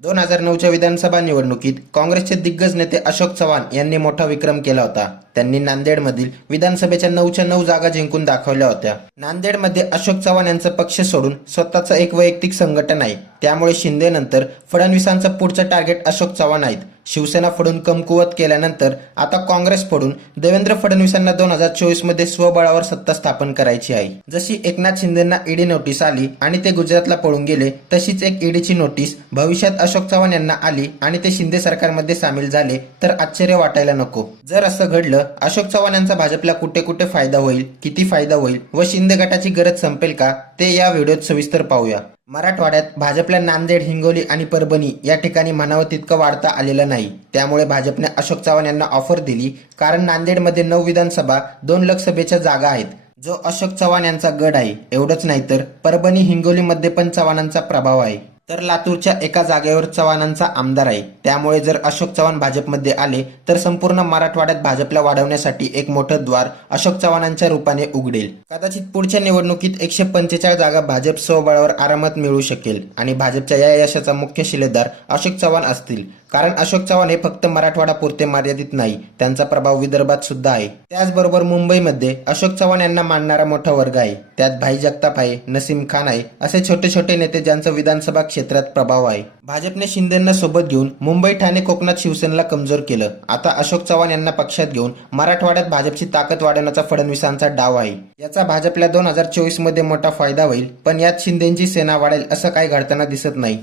2009च्या विधानसभा निवडणुकीत काँग्रेसचे दिग्गज नेते अशोक चव्हाण यांनी मोठा विक्रम केला होता. त्यांनी नांदेडमधील विधानसभेच्या 9च्या 9 जागा जिंकून दाखवल्या होत्या. नांदेडमध्ये अशोक चव्हाण यांचं पक्ष सोडून स्वतःचं एक वैयक्तिक संघटन आहे. त्यामुळे शिंदेनंतर फडणवीसांचं पुढचं टार्गेट अशोक चव्हाण आहेत. शिवसेना फोडून कमकुवत केल्यानंतर आता काँग्रेस फोडून देवेंद्र फडणवीसांना 2024 मध्ये स्वबळावर सत्ता स्थापन करायची आहे. जशी एकनाथ शिंदेंना ईडी नोटीस आली आणि ते गुजरातला पळून गेले, तशीच एक ईडीची नोटीस भविष्यात अशोक चव्हाण यांना आली आणि ते शिंदे सरकारमध्ये सामील झाले तर आश्चर्य वाटायला नको. जर असं घडलं, अशोक चव्हाण यांचा भाजपला कुठे कुठे फायदा होईल, किती फायदा होईल व शिंदे गटाची गरज संपेल का, ते या व्हिडिओत सविस्तर पाहूया. मराठवाड्यात भाजपला नांदेड, हिंगोली आणि परभणी या ठिकाणी म्हणावं तितकं वाढता आलेलं नाही. त्यामुळे भाजपने अशोक चव्हाण यांना ऑफर दिली, कारण नांदेडमध्ये 9 विधानसभा 2 लोकसभेच्या जागा आहेत, जो अशोक चव्हाण यांचा गड आहे. एवढंच नाही तर परभणी, हिंगोलीमध्ये पण चव्हाणांचा प्रभाव आहे. तर लातूरच्या एका जागेवर चव्हाणांचा आमदार आहे. त्यामुळे जर अशोक चव्हाण भाजपमध्ये आले तर संपूर्ण मराठवाड्यात भाजपला वाढवण्यासाठी एक मोठं द्वार अशोक चव्हाणांच्या रूपाने उघडेल. कदाचित पुढच्या निवडणुकीत 145 जागा भाजप स्वबळावर आरामात मिळू शकेल आणि भाजपच्या या यशाचा मुख्य शिलेदार अशोक चव्हाण असतील. कारण अशोक चव्हाण हे फक्त मराठवाडा पुरते मर्यादित नाही, त्यांचा प्रभाव विदर्भात सुद्धा आहे. त्याचबरोबर मुंबईमध्ये अशोक चव्हाण यांना मानणारा मोठा वर्ग आहे. त्यात भाई जगताप आहे, नसीम खान आहे, असे छोटे छोटे नेते ज्यांचा विधानसभा क्षेत्रात प्रभाव आहे. भाजपने शिंदेंना सोबत घेऊन मुंबई, ठाणे, कोकणात शिवसेनेला कमजोर केलं. आता अशोक चव्हाण यांना पक्षात घेऊन मराठवाड्यात भाजपची ताकद वाढवण्याचा फडणवीसांचा डाव आहे. याचा भाजपला 2024 मध्ये मोठा फायदा होईल. पण यात शिंदेंची सेना वाढेल असं काही घडताना दिसत नाही.